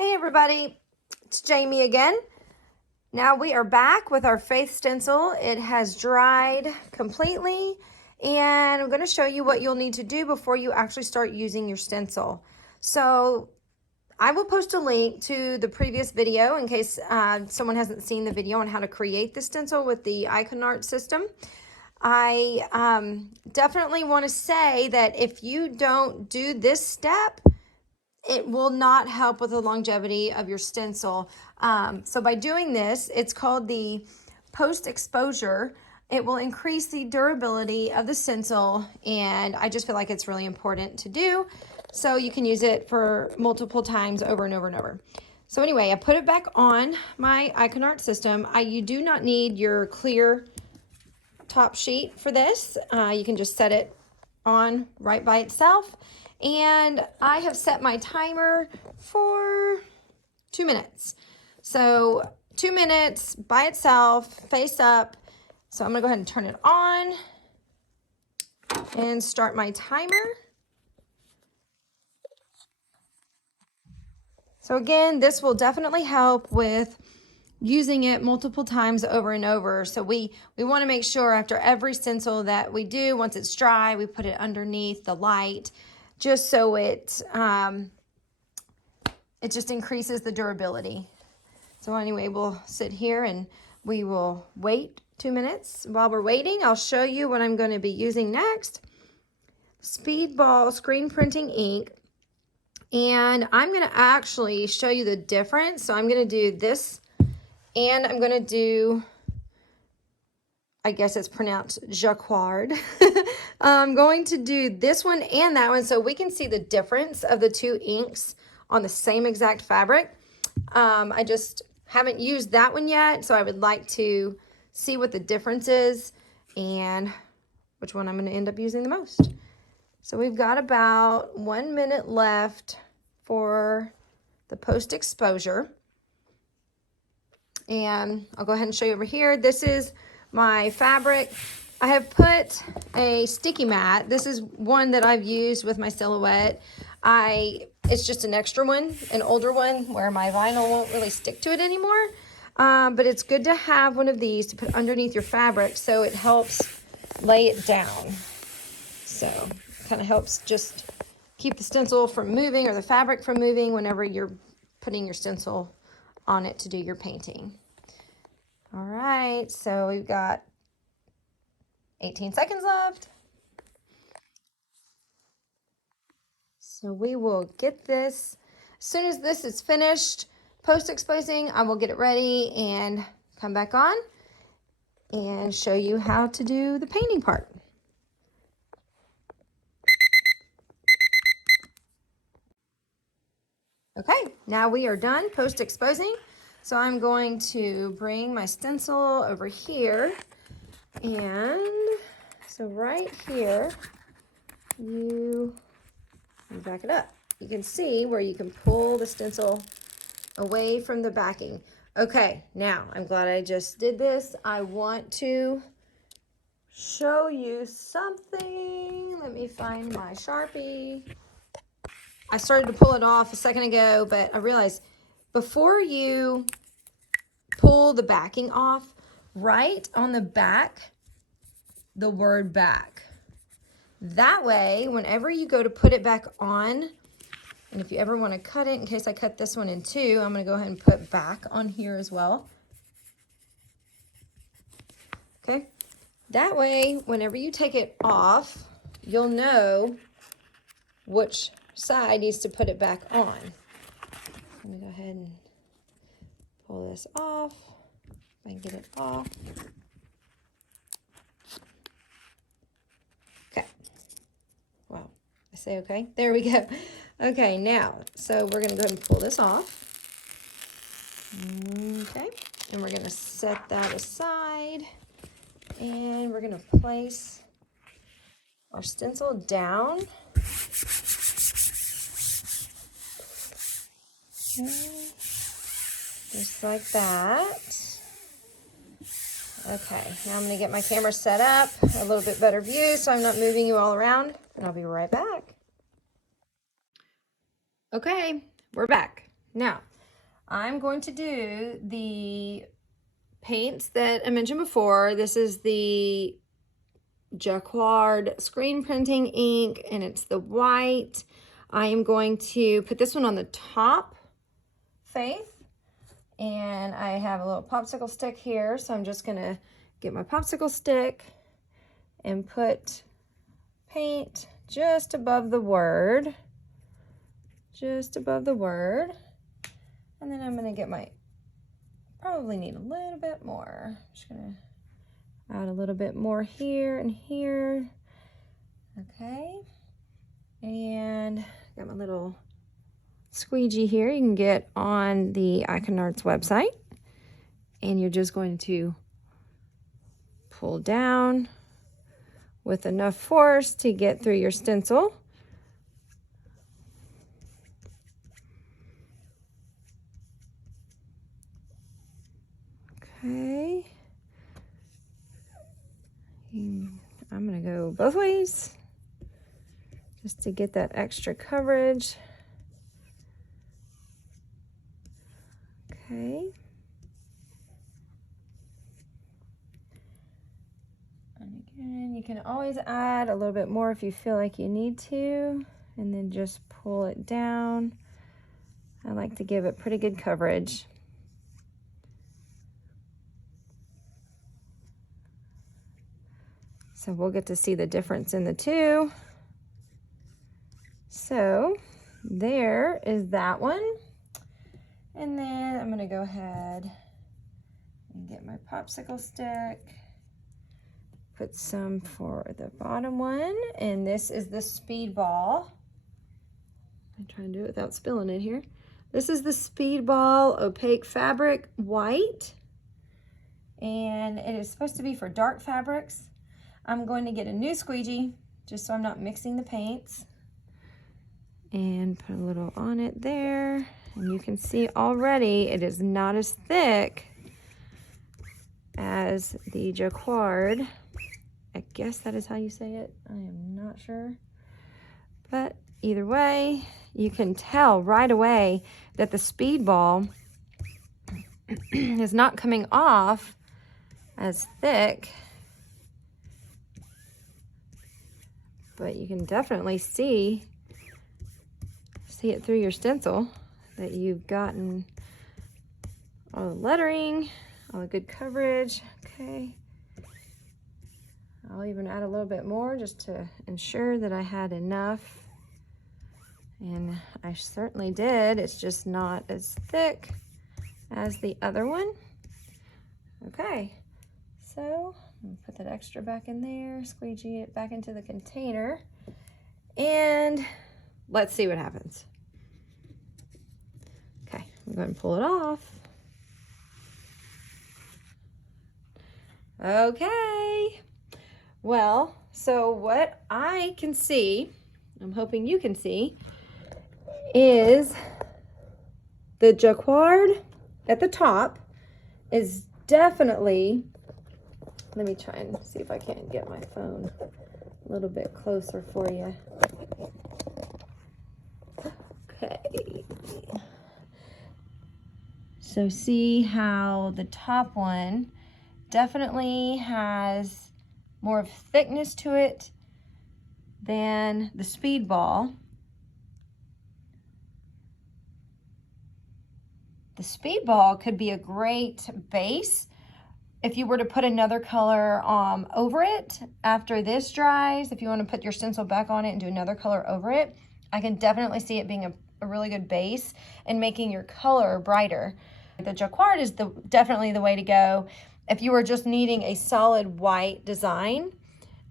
Hey everybody, it's Jamie again. Now we are back with our Faith stencil. It has dried completely and I'm going to show you what you'll need to do before you actually start using your stencil. So I will post a link to the previous video in case someone hasn't seen the video on how to create the stencil with the Ikonart system. I definitely want to say that if you don't do this step, it will not help with the longevity of your stencil. So by doing this, it's called the post-exposure. It will increase the durability of the stencil, and I just feel like it's really important to do. So you can use it for multiple times over and over and over. So anyway, I put it back on my Ikonart system. You do not need your clear top sheet for this. You can just set it on right by itself. And I have set my timer for 2 minutes. So 2 minutes by itself, face up. So I'm gonna go ahead and turn it on and start my timer. So again, this will definitely help with using it multiple times over and over. So we want to make sure after every stencil that we do, once it's dry, we put it underneath the light, just so it just increases the durability. So anyway, we'll sit here and we will wait 2 minutes. While we're waiting, I'll show you what I'm going to be using next. Speedball screen printing ink. And I'm going to actually show you the difference. So I'm going to do this, and I'm going to do, I guess it's pronounced jacquard. I'm going to do this one and that one so we can see the difference of the two inks on the same exact fabric. I just haven't used that one yet, so I would like to see what the difference is and which one I'm going to end up using the most. So we've got about 1 minute left for the post-exposure. And I'll go ahead and show you over here. This is my fabric. I have put a sticky mat. This is one that I've used with my silhouette. It's just an extra one, an older one, where my vinyl won't really stick to it anymore. But it's good to have one of these to put underneath your fabric so it helps lay it down. So kind of helps just keep the stencil from moving or the fabric from moving whenever you're putting your stencil on it to do your painting. All right, so we've got 18 seconds left. So we will get this. As soon as this is finished post-exposing, I will get it ready and come back on and show you how to do the painting part. Okay, now we are done post-exposing. So I'm going to bring my stencil over here, and so right here, you back it up. You can see where you can pull the stencil away from the backing. Okay, now I'm glad I just did this. I want to show you something. Let me find my Sharpie. I started to pull it off a second ago, but I realized before you pull the backing off, write on the back the word back. That way, whenever you go to put it back on, and if you ever want to cut it, in case I cut this one in two, I'm going to go ahead and put back on here as well. Okay, that way, whenever you take it off, you'll know which side needs to put it back on. Let me go ahead and pull this off. If I can get it off. Okay. Wow. I say okay. There we go. Okay, now, so we're going to go ahead and pull this off. Okay. And we're going to set that aside. And we're going to place our stencil down. Just like that. Okay, now I'm going to get my camera set up, a little bit better view so I'm not moving you all around, and I'll be right back. Okay, we're back. Now, I'm going to do the paints that I mentioned before. This is the Jacquard screen printing ink, and it's the white. I am going to put this one on the top, Faith, and I have a little popsicle stick here, so I'm just gonna get my popsicle stick and put paint just above the word, and then I'm gonna get my, probably need a little bit more. I'm just gonna add a little bit more here and here. Okay, and got my little squeegee here you can get on the Ikonart's website, and you're just going to pull down with enough force to get through your stencil. Okay, I'm gonna go both ways just to get that extra coverage. Okay. And again, you can always add a little bit more if you feel like you need to, and then just pull it down. I like to give it pretty good coverage. So we'll get to see the difference in the two. So there is that one. And then I'm gonna go ahead and get my popsicle stick, put some for the bottom one, and this is the Speedball. I'm trying to do it without spilling it here. This is the Speedball opaque fabric white, and it is supposed to be for dark fabrics. I'm going to get a new squeegee just so I'm not mixing the paints, and put a little on it there. And you can see already it is not as thick as the Jacquard. I guess that is how you say it. I am not sure. But either way, you can tell right away that the Speedball is not coming off as thick. But you can definitely see it through your stencil that you've gotten all the lettering, all the good coverage. Okay, I'll even add a little bit more just to ensure that I had enough, and I certainly did. It's just not as thick as the other one. Okay, so I'm gonna put that extra back in there, squeegee it back into the container, and let's see what happens. Okay, I'm going to pull it off. Okay, well, so what I can see, I'm hoping you can see, is the Jacquard at the top is definitely, let me try and see if I can't get my phone a little bit closer for you. Okay. So see how the top one definitely has more of thickness to it than the Speedball. The Speedball could be a great base if you were to put another color over it after this dries. If you want to put your stencil back on it and do another color over it, I can definitely see it being a really good base and making your color brighter. The Jacquard is definitely the way to go. If you were just needing a solid white design,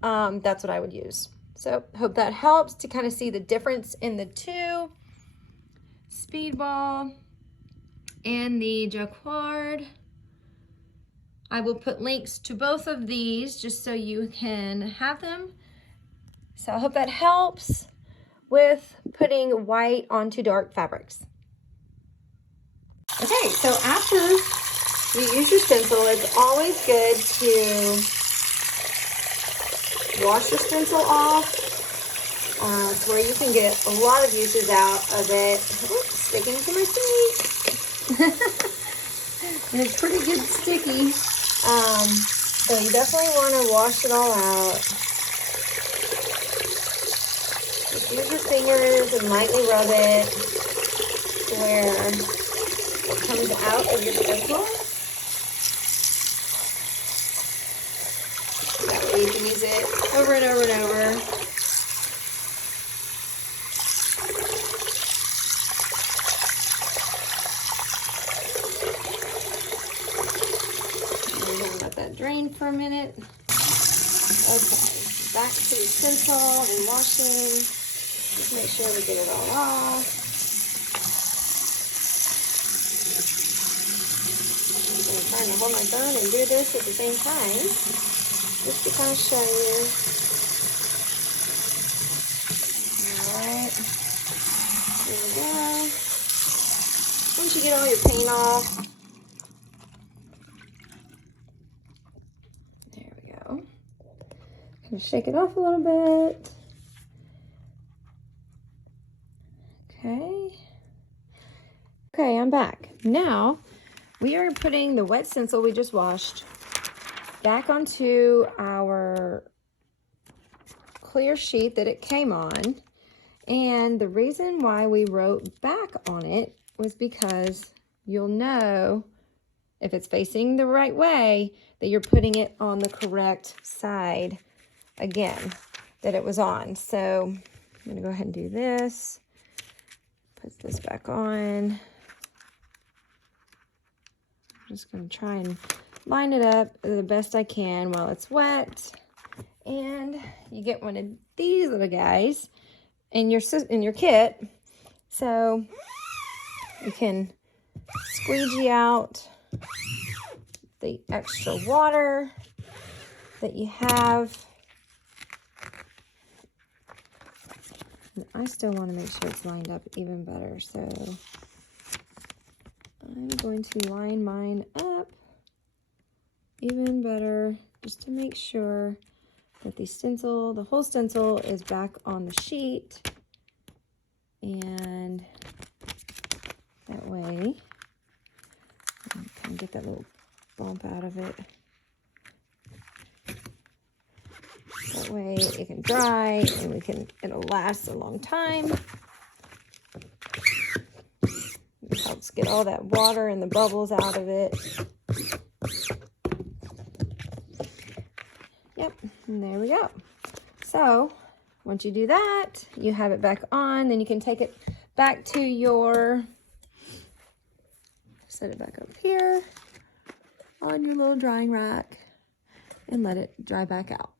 that's what I would use. So hope that helps to kind of see the difference in the two, Speedball and the Jacquard. I will put links to both of these just so you can have them. So I hope that helps with putting white onto dark fabrics. Okay, so after you use your stencil, it's always good to wash your stencil off to where you can get a lot of uses out of it. Oops, sticking to my feet. And it's pretty good sticky. So you definitely want to wash it all out. Just use your fingers and lightly rub it to where it comes out of your stencil. That way you can use it over and over and over. Let that drain for a minute. Okay, back to the stencil and washing. Just make sure we get it all off. I'm trying to hold my phone and do this at the same time, just to kind of show you. Alright, here we go. Once you get all your paint off, there we go. Kind of shake it off a little bit. Okay, I'm back. Now, we are putting the wet stencil we just washed back onto our clear sheet that it came on. And the reason why we wrote back on it was because you'll know if it's facing the right way that you're putting it on the correct side again that it was on. So I'm gonna go ahead and do this. Put this back on. I'm just going to try and line it up the best I can while it's wet. And you get one of these little guys in your kit, so you can squeegee out the extra water that you have. And I still want to make sure it's lined up even better, so I'm going to line mine up even better just to make sure that the whole stencil is back on the sheet, and that way I can get that little bump out of it. That way it can dry and it'll last a long time. It helps get all that water and the bubbles out of it. Yep, and there we go. So once you do that, you have it back on, then you can take it back to your, set it back up here on your little drying rack and let it dry back out.